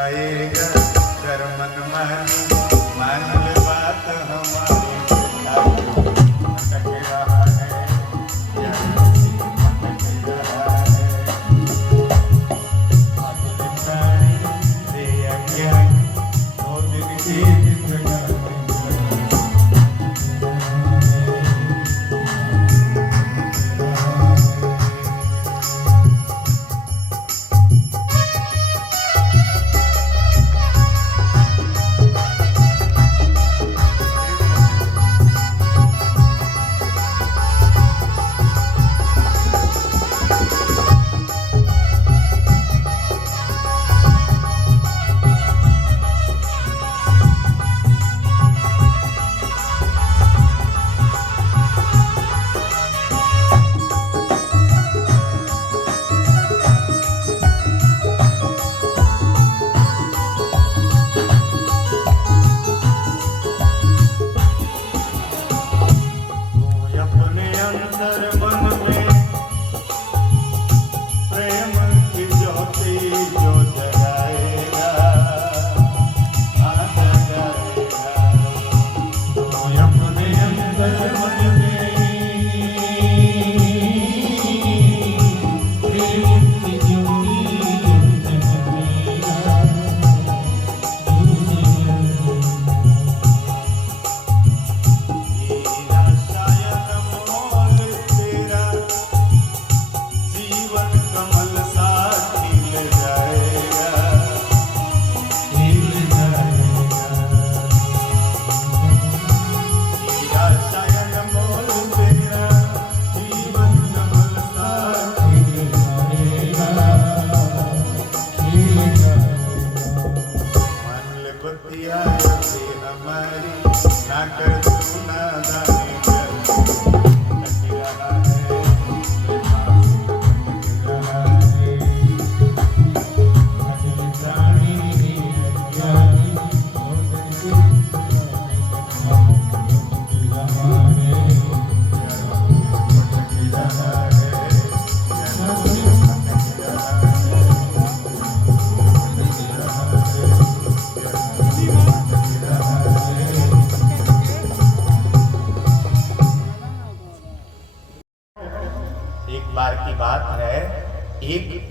आएगा कर मन मानी, मान ले बात हमारी। अटक रहा है या नहीं अटक रहा है, आदिल प्राणी से अज्ञानी, दो दिन की जिंदगानी।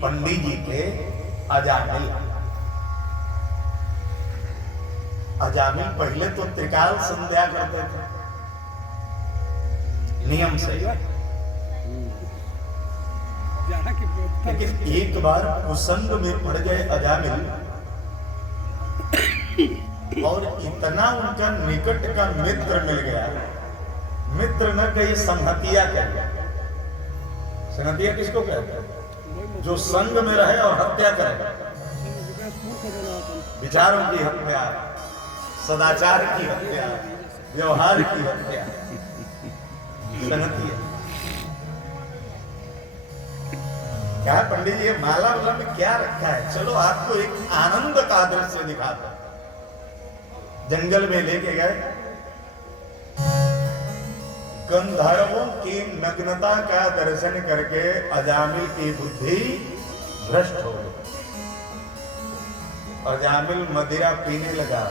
पंडित जी थे अजामिल। अजामिल पहले तो त्रिकाल संध्या करते थे नियम से, लेकिन एक बार कुसंग में पड़ गए अजामिल और इतना उनका निकट का मित्र मिल गया। मित्र न कही संहतिया कहते। संहतिया किसको कहते हैं? जो संग में रहे और हत्या करे, विचारों की हत्या, सदाचार की हत्या, व्यवहार की हत्या, संगति है। क्या है पंडित जी, ये माला वाला में क्या रखा है? चलो आपको एक आनंद का दृश्य दिखाता। जंगल में लेके गए, गंधर्वों की नग्नता का दर्शन करके अजामिल की बुद्धि भ्रष्ट हो गई। अजामिल मदिरा पीने लगा,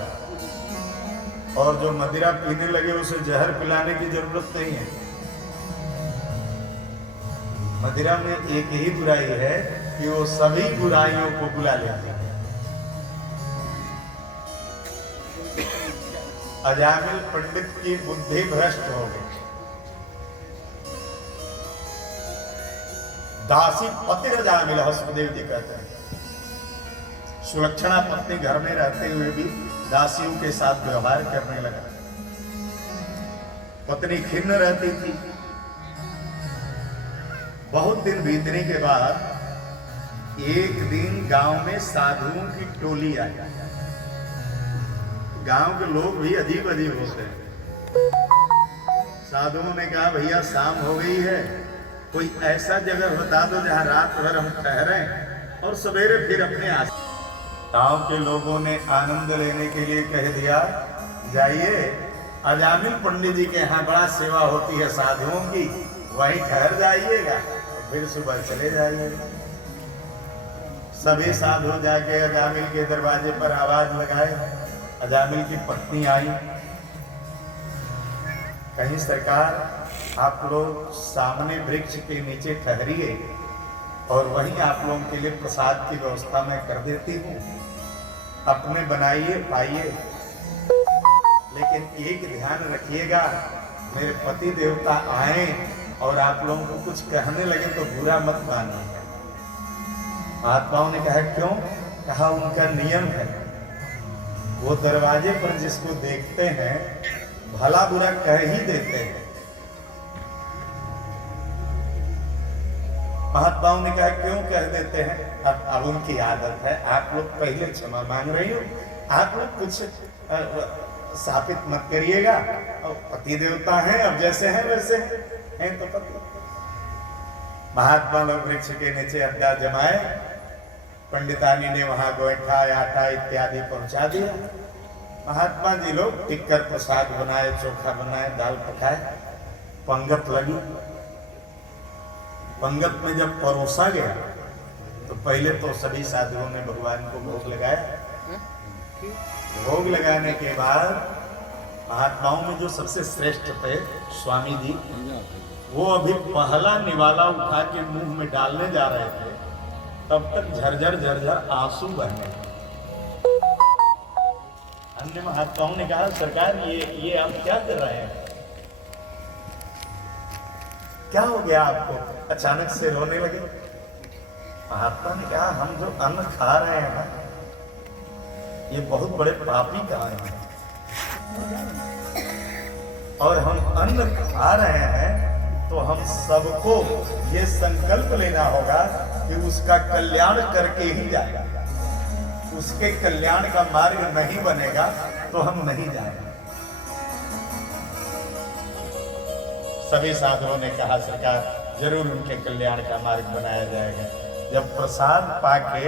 और जो मदिरा पीने लगे उसे जहर पिलाने की जरूरत नहीं है। मदिरा में एक ही बुराई है कि वो सभी बुराइयों को बुला लेती है। अजामिल पंडित की बुद्धि भ्रष्ट हो गई। दासी पति अजामिल, हसदेव जी कहते हैं। सुलक्षणा पत्नी घर में रहते हुए भी दासियों के साथ व्यवहार करने लगा। पत्नी खिन्न रहती थी। बहुत दिन बीतने के बाद एक दिन गांव में साधुओं की टोली आई। गांव के लोग भी अजीब अजीब होते हैं। साधुओं ने कहा, भैया शाम हो गई है, कोई ऐसा जगह बता दो जहां रात भर हम ठहरें और सवेरे फिर अपने आस। गांव के लोगों ने आनंद लेने के लिए कह दिया, जाइए अजामिल पंडित जी के यहाँ बड़ा सेवा होती है साधुओं की, वहीं ठहर जाइएगा, फिर सुबह चले जाइएगा। सभी साधु जाके अजामिल के दरवाजे पर आवाज लगाए। अजामिल की पत्नी आई, कहीं सरकार आप लोग सामने वृक्ष के नीचे ठहरिए और वहीं आप लोगों के लिए प्रसाद की व्यवस्था मैं कर देती हूँ, अपने बनाइए खाइए, लेकिन एक ध्यान रखिएगा, मेरे पति देवता आए और आप लोगों को कुछ कहने लगे तो बुरा मत मानना। महात्माओं ने कहा क्यों? कहा उनका नियम है, वो दरवाजे पर जिसको देखते हैं भला बुरा कह ही देते हैं। महात्माओं ने कहा क्यों कह देते हैं? अब उनकी आदत है, आप लोग पहले क्षमा मांग रही हो, आप लोग कुछ स्थापित मत करिएगा, पति देवता हैं, अब जैसे हैं वैसे हैं तो पति। महात्मा लोग वृक्ष के नीचे अड्डा जमाए, पंडितानी ने वहां गोईठा आटा इत्यादि पहुंचा दिया। महात्मा जी लोग टिक्कर प्रसाद बनाए, चोखा बनाए, दाल पकाए, पंगत लगी। पंगत में जब परोसा गया तो पहले तो सभी साधुओं ने भगवान को भोग लगाया। भोग लगाने के बाद महात्माओं में जो सबसे श्रेष्ठ थे स्वामी जी, वो अभी पहला निवाला उठा के मुंह में डालने जा रहे थे, तब तक झरझर झरझर आंसू बहने। अन्य महात्माओं ने कहा सरकार ये आप क्या कर रहे हैं? क्या हो गया आपको? अचानक से रोने लगे। महात्मा ने कहा हम जो अन्न खा रहे हैं ना, ये बहुत बड़े पापी कहाँ हैं, और हम अन्न खा रहे हैं तो हम सबको ये संकल्प लेना होगा कि उसका कल्याण करके ही जाएगा। उसके कल्याण का मार्ग नहीं बनेगा तो हम नहीं जाएंगे। सभी साधुओं ने कहा सरकार जरूर उनके कल्याण का मार्ग बनाया जाएगा। जब प्रसाद पाके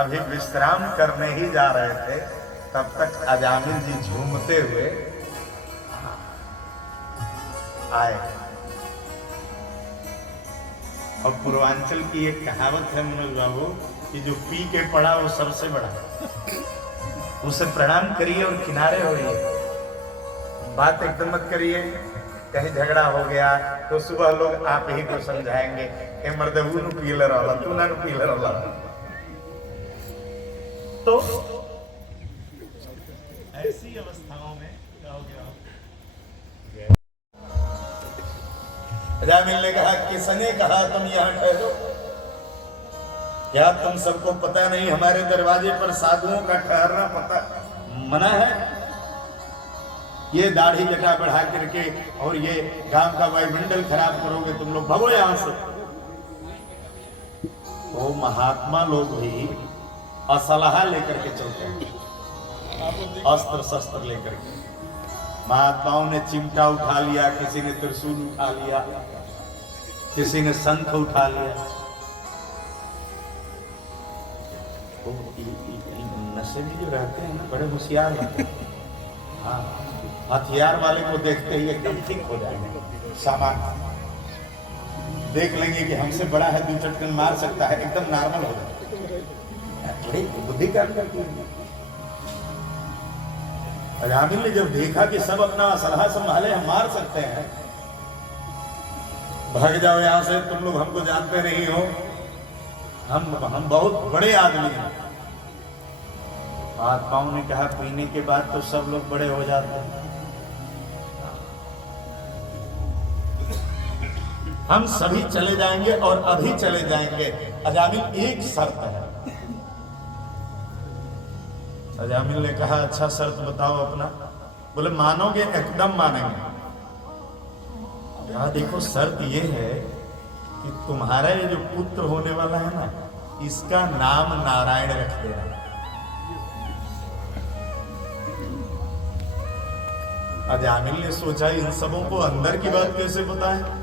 अभी विश्राम करने ही जा रहे थे, तब तक अजामिल जी झूमते हुए आए। और पूर्वांचल की एक कहावत है मनोज बाबू कि जो पी के पड़ा वो सबसे बड़ा, उसे प्रणाम करिए और किनारे होइए, बात एकदम मत करिए। कहीं झगड़ा हो गया तो सुबह लोग आप ही को समझाएंगे कि मर्दबू नु पीले रहला, तू ना पीले रहला। तो ऐसी अवस्थाओं में क्या हो गया? अजामिल ने कहा किसने कहा तुम यहाँ ठहरो? क्या तुम सबको पता नहीं हमारे दरवाजे पर साधुओं का ठहरना पता मना है? ये दाढ़ी जटा बढ़ा करके और ये गांव का वायुमंडल खराब करोगे तुम लोग, भगो यहां से। तो महात्मा लोग भी असलहा लेकर के चलते हैं, अस्त्र शस्त्र लेकर के। महात्माओं ने चिमटा उठा लिया, किसी ने त्रिशूल उठा लिया, किसी ने शंख उठा लिया। तो नशे में जो रहते हैं ना बड़े होशियार रहते हैं। हाँ, हथियार वाले को देखते ही एकदम ठीक हो जाएंगे, सामान देख लेंगे कि हमसे बड़ा है, 2 चटकन मार सकता है, एकदम नॉर्मल हो जाएगा। बड़ी बुद्धि काम करती है। अजामिल ने जब देखा कि सब अपना असलहा संभाले, हम मार सकते हैं, भाग जाओ यहां से, तुम लोग हमको जानते नहीं हो, हम बहुत बड़े आदमी हैं। महात्माओं ने कहा पीने के बाद तो सब लोग बड़े हो जाते हैं, हम सभी चले जाएंगे और अभी चले जाएंगे। अजामिल एक शर्त है। अजामिल ने कहा अच्छा शर्त बताओ अपना। बोले मानोगे? एकदम मानेंगे। कहा देखो शर्त ये है कि तुम्हारा ये जो पुत्र होने वाला है ना, इसका नाम नारायण रख देना। अजामिल ने सोचा इन सबों को अंदर की बात कैसे पता है,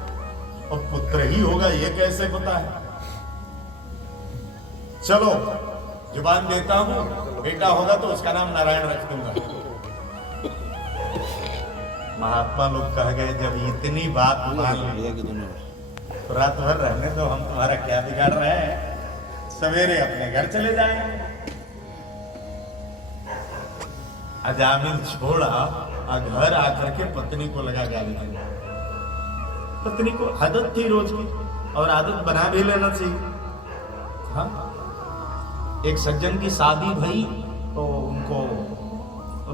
और पुत्र ही होगा ये कैसे पता है। चलो जुबान देता हूं, बेटा होगा तो उसका नाम नारायण रख दूंगा। महात्मा लोग कह गए जब इतनी बात मान ली तो रात भर रहने दो, हम तुम्हारा क्या बिगाड़ रहे हैं, सवेरे अपने घर चले जाएंगे। अजामिल छोड़ा और घर आकर के पत्नी को लगा गाली देने। पत्नी को आदत थी रोज की, और आदत बना भी लेना चाहिए। हाँ, एक सज्जन की शादी भई तो उनको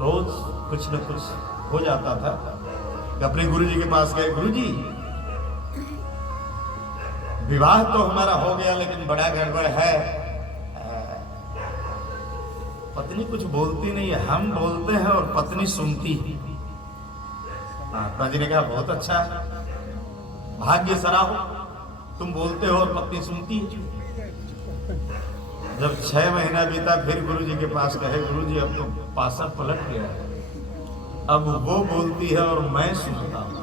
रोज कुछ न कुछ हो जाता था। अपने गुरुजी के पास गए, गुरुजी विवाह तो हमारा हो गया लेकिन बड़ा गड़बड़ है, पत्नी कुछ बोलती नहीं है, हम बोलते हैं और पत्नी सुनती है। महात्मा जी ने कहा बहुत अच्छा है, भाग्य सराहो, तुम बोलते हो और पत्नी सुनती है। जब 6 महीना बीता फिर गुरुजी के पास कहे, गुरुजी अब तो पासा पलट गया है, अब वो बोलती है और मैं सुनता हूं।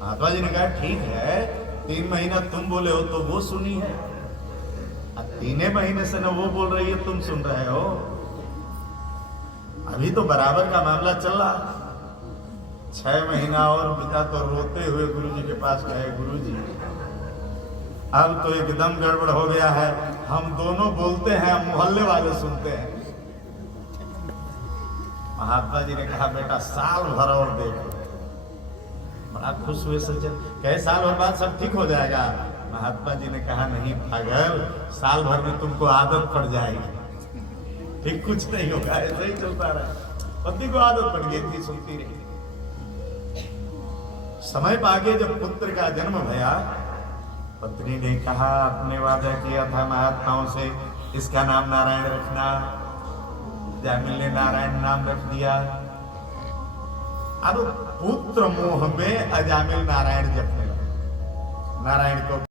महात्मा जी ने कहा ठीक है, 3 महीना तुम बोले हो तो वो सुनी है, अब 3 महीने से न वो बोल रही है तुम सुन रहे हो, अभी तो बराबर का मामला चल रहा। 6 महीना और बीता तो रोते हुए गुरुजी के पास गए, गुरुजी अब तो एकदम गड़बड़ हो गया है, हम दोनों बोलते हैं, मोहल्ले वाले सुनते हैं। महात्मा जी ने कहा बेटा साल भर और देखो। बड़ा खुश हुए सज्जन, कहे साल भर बाद सब ठीक हो जाएगा। महात्मा जी ने कहा नहीं पागल, साल भर में तुमको आदत पड़ जाएगी, ठीक कुछ नहीं होगा, ऐसे ही चलता रहा। पत्नी को आदत पड़ गई थी, सुनती रही। समय पाके जब पुत्र का जन्म भया, पत्नी ने कहा अपने वादा किया था महात्माओं से इसका नाम नारायण रखना, जामिल ने नारायण नाम रख दिया। अब पुत्र मोह में अजामिल नारायण जपने लगा, नारायण को